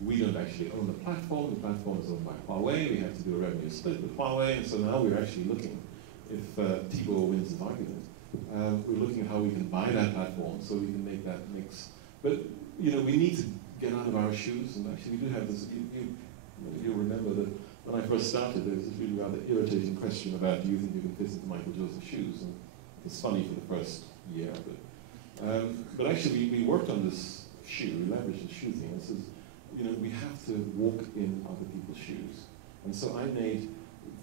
We don't actually own the platform. The platform is owned by Huawei. We have to do a revenue split with Huawei, and so now we're actually looking, if Tibor wins his argument, we're looking at how we can buy that platform so we can make that mix. But we need to get out of our shoes, and actually we do have this. You'll remember that when I first started, there was this really rather irritating question about, do you think you can fit into Michael Joseph's shoes? And it's funny for the first year, but actually we worked on this shoe, we leveraged the shoe thing, and says, we have to walk in other people's shoes. And so I made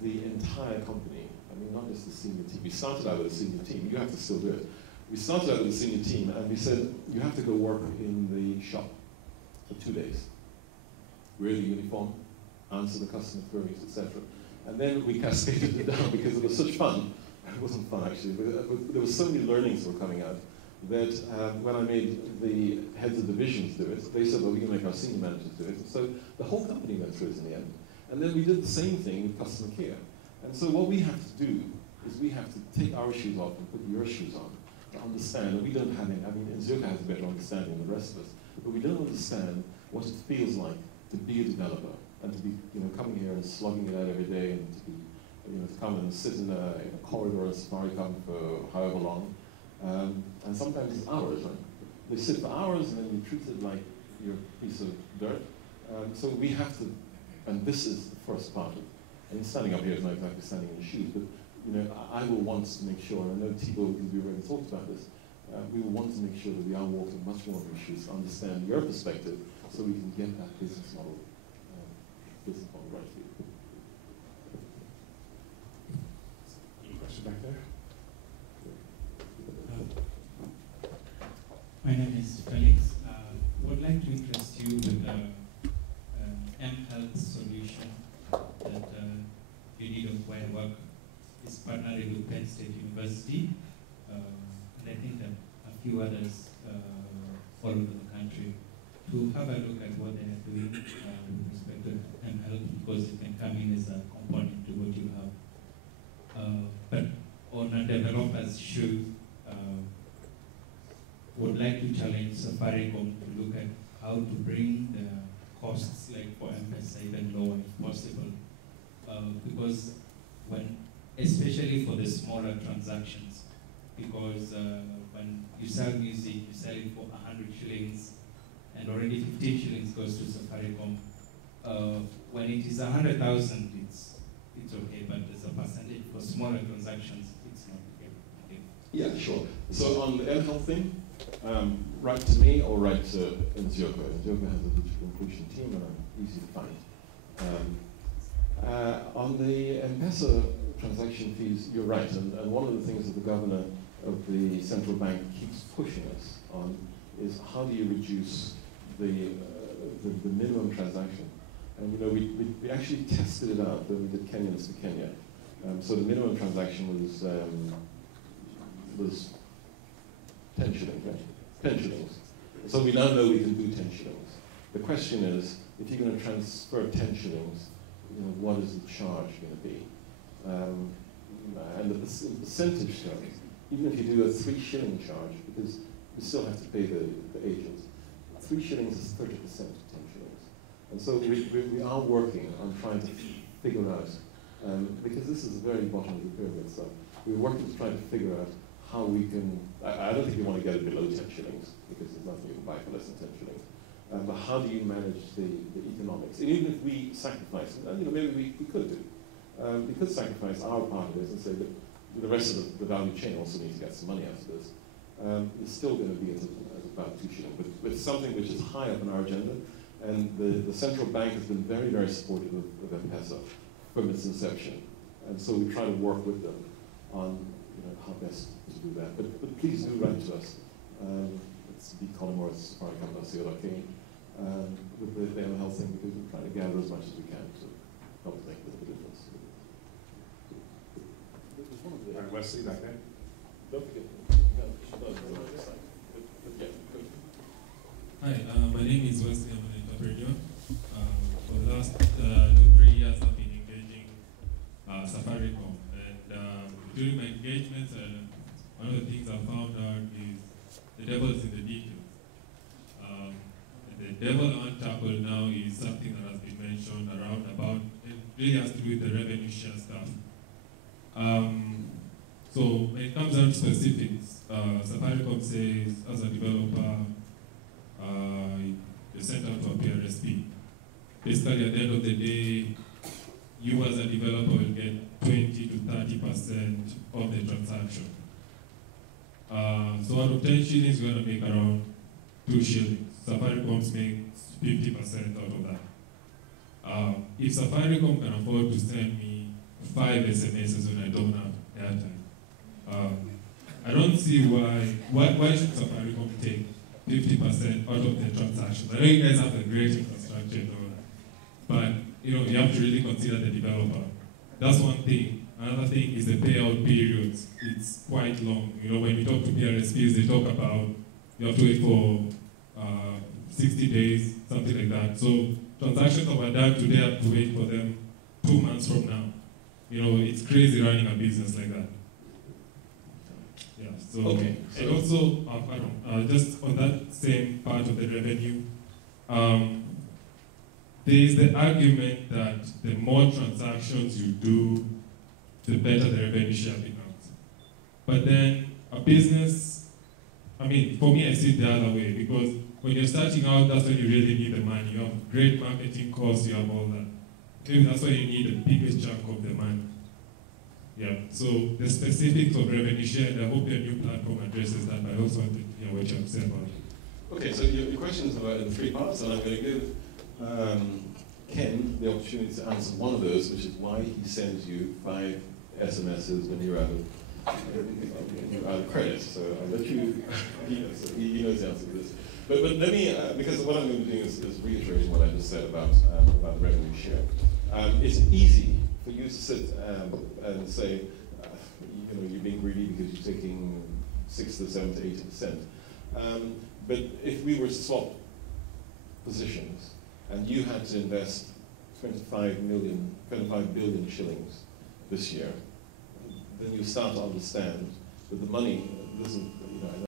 the entire company, not just the senior team. We started out with a senior team. You have to still do it. We started out with a senior team, and we said, you have to go work in the shop for 2 days. Wear the uniform, answer the customer queries, etc. And then we cascaded it down because it was such fun. It wasn't fun, actually, but there were so many learnings that were coming out that when I made the heads of divisions do it, they said, well, we can make our senior managers do it. And so the whole company went through it in the end. And then we did the same thing with customer care. And so what we have to do is we have to take our shoes off and put your shoes on to understand. And we don't have any, Nzioka has a better understanding than the rest of us, but we don't understand what it feels like to be a developer and to be coming here and slugging it out every day, and to be to come and sit in a corridor at Safaricom for however long. And sometimes it's hours, right? They sit for hours and then you're treated like you're a piece of dirt. So we have to, and this is the first part of it. Standing up here is not exactly standing in the shoes, but I will want to make sure, and I know Tibor, because we already talked about this, we will want to make sure that we are walking much more in your shoes to understand your perspective so we can get that business model right for you. Any question back there? My name is Felix. I would like to interest you with mHealth solution that you did of where I work. Is partnering with Penn State University, and I think that a few others all over the country, to have a look at what they are doing with respect to mHealth, because it can come in as a component to what you have. But on a developer's shoe, would like to challenge Safaricom to look at how to bring the costs, like for M-Pesa, even lower if possible. Because especially for the smaller transactions, because when you sell music, you sell it for 100 shillings, and already 15 shillings goes to Safaricom. When it is 100,000, it's okay, but as a percentage for smaller transactions, it's not okay. Yeah, sure. So on the mHealth thing, write to me or write to Nzioka. Nzioka has a digital inclusion team, and I'm easy to find. On the M-Pesa transaction fees, you're right, and one of the things that the governor of the central bank keeps pushing us on is how do you reduce the minimum transaction. And we actually tested it out when we did Kenyans to Kenya. So the minimum transaction was 10 shillings, right? 10 shillings. So we now know we can do 10 shillings. The question is, if you're going to transfer 10 shillings, what is the charge going to be? And the percentage terms, even if you do a 3 shilling charge, because you still have to pay the agents, 3 shillings is 30% of 10 shillings. And so we are working on trying to figure out, because this is the very bottom of the pyramid stuff, we're working to try to figure out how we can, I don't think you want to get it below 10 shillings, because there's nothing you can buy for less than 10 shillings. But how do you manage the economics? And even if we sacrifice, and maybe we could do, we could sacrifice our part of this and say that the rest of the value chain also needs to get some money out of this. It's still going to be at about 2 shillings, but with something which is high up on our agenda. And the central bank has been very, very supportive of M-Pesa from its inception. And so we try to work with them on how best to do that. But please do write to us. It's Collymore Safaricom CEO with the mHealth thing, because we're trying to gather as much as we can to help make a difference. All right, Wesley, back there. Don't forget. Hi, my name is Wesley. I'm an interpreter. For the last 2-3 years, I've been engaging Safaricom. And during my engagements, one of the things I found out is the devil is in the details. The devil I want to tackle now is really has to do with the revenue share stuff. So when it comes down to specifics, Safaricom says as a developer, you're sent out to a PRSP. Basically, at the end of the day, you as a developer will get 20 to 30% of the transaction. So out of 10 shillings, you're going to make around 2 shillings. Safaricom makes 50% out of that. If Safaricom can afford to send me 5 SMSs when I don't have airtime, I don't see why should Safaricom take 50% out of the transactions. I know you guys have a great infrastructure and all that, but you have to really consider the developer. That's one thing. Another thing is the payout periods. It's quite long. When we talk to PRSPs, they talk about you have to wait for 60 days, something like that. So transactions that were done today have to wait for them 2 months from now. It's crazy running a business like that. Yeah. So Okay. And also, just on that same part of the revenue, there is the argument that the more transactions you do, the better the revenue share becomes. But then a business, for me, I see it the other way, because when you're starting out, that's when you really need the money. You have great marketing costs, you have all that. Maybe that's why you need the biggest chunk of the money. Yeah, so the specifics of revenue share, and I hope your new platform addresses that, but I also want to hear what you have to say about it. Okay, so your question is about in 3 parts, and I'm going to give Ken the opportunity to answer one of those, which is why he sends you 5 SMSs when you're out of credit. So I'll let you, he knows the answer to this. But let me, because what I'm going to do is reiterating what I just said about revenue share. It's easy for you to sit and say, you're being greedy because you're taking 6 to 7 to 80%. But if we were to swap positions and you had to invest 25 billion shillings this year, then you start to understand that the money doesn't,